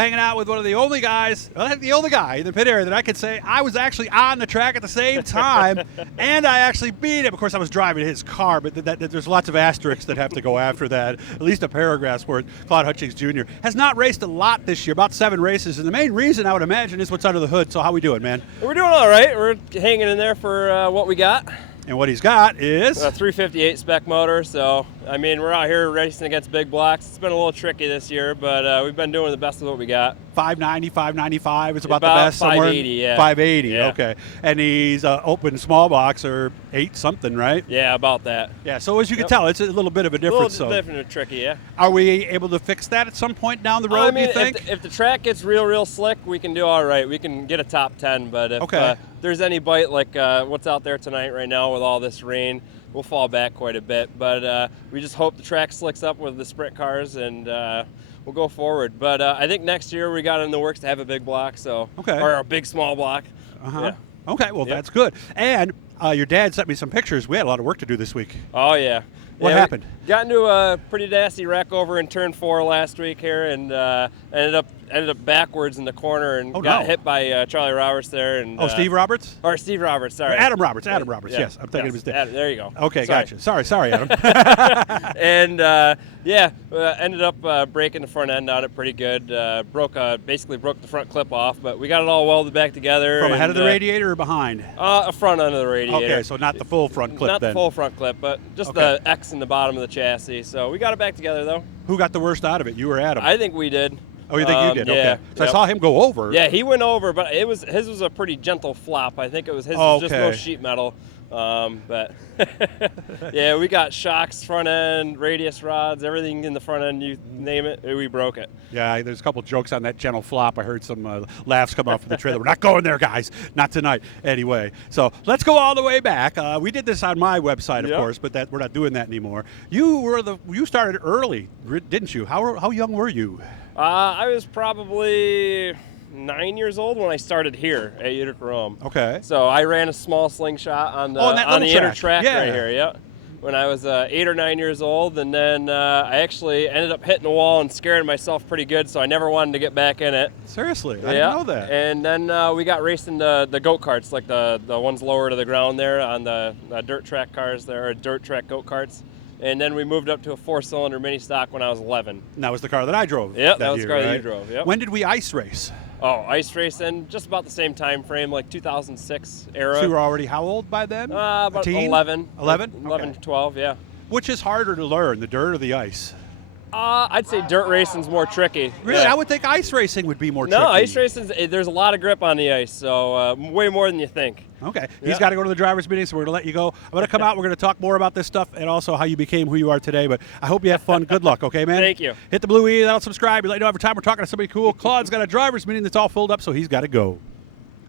hanging out with one of the only guys, the only guy in the pit area that I could say I was actually on the track at the same time, and I actually beat him. Of course, I was driving his car, but there's lots of asterisks that have to go after that, at least a paragraph's worth. Claude Hutchings Jr. has not raced a lot this year, about 7 races, and the main reason, I would imagine, is what's under the hood. So how we doing, man? We're doing all right. We're hanging in there for what we got. And what he's got is a 358 spec motor. So, I mean, we're out here racing against big blocks. It's been a little tricky this year, but we've been doing the best of what we got. 590, 595 is about the best 580, somewhere? yeah. 580, yeah. Okay. And he's open small box or 8 something, right? Yeah, about that. Yeah, so as you can tell, it's a little bit of a difference. A little different and tricky, yeah. Are we able to fix that at some point down the road, I mean, you think? If the track gets real slick, we can do all right. We can get a top 10, but if there's any bite like what's out there tonight right now with all this rain, we'll fall back quite a bit. But we just hope the track slicks up with the sprint cars, and we'll go forward. But I think next year we got in the works to have a big block, or a big small block. Yeah. Okay, well, that's good. And your dad sent me some pictures. We had a lot of work to do this week. Oh, yeah. What happened? Got into a pretty nasty wreck over in turn 4 last week here, and ended up backwards in the corner and got hit by Charlie Roberts there. And Steve Roberts? Or Steve Roberts, sorry. Adam Roberts. Adam Roberts. Yes, I'm thinking of his dad. There you go. Okay, gotcha. Sorry, Adam. And ended up breaking the front end on it pretty good. Basically broke the front clip off, but we got it all welded back together. From ahead of the radiator or behind? Front end of the radiator. Okay, so not the full front clip Not then. the full front clip, but just the X in the bottom of the chassis. So we got it back together, though. Who got the worst out of it, you or Adam? I think we did. Oh, you think you did? Yeah. Okay. So I saw him go over. Yeah, he went over, but his was a pretty gentle flop. I think his was just no sheet metal. But yeah, we got shocks, front end, radius rods, everything in the front end, you name it, we broke it. Yeah, there's a couple jokes on that gentle flop. I heard some laughs come off of the trailer. We're not going there, guys. Not tonight. Anyway, so let's go all the way back. We did this on my website, of course, but we're not doing that anymore. You started early, didn't you? How young were you? I was probably 9 years old when I started here at Utica Rome. Okay. So I ran a small slingshot on the inner track right here. Yeah. When I was 8 or 9 years old, and then I actually ended up hitting the wall and scaring myself pretty good, so I never wanted to get back in it. Seriously, I didn't know that. And then we got racing the go-karts, like the ones lower to the ground there on the dirt track cars there, or dirt track go-karts. And then we moved up to a 4-cylinder mini stock when I was 11. And that was the car that I drove. Yep, that was the car that you drove. Yep. When did we ice race? Oh, ice racing, just about the same time frame, like 2006 era. So you were already how old by then? About 11. 11? 11 to 12, yeah. Which is harder to learn, the dirt or the ice? I'd say dirt racing's more tricky. Really? Yeah. I would think ice racing would be more tricky. No, ice racing, there's a lot of grip on the ice, so way more than you think. Okay. He's got to go to the driver's meeting, so we're going to let you go. I'm going to come out. We're going to talk more about this stuff and also how you became who you are today. But I hope you have fun. Good luck, okay, man? Thank you. Hit the blue E. That'll subscribe. You let you know every time we're talking to somebody cool. Claude's got a driver's meeting that's all filled up, so he's got to go.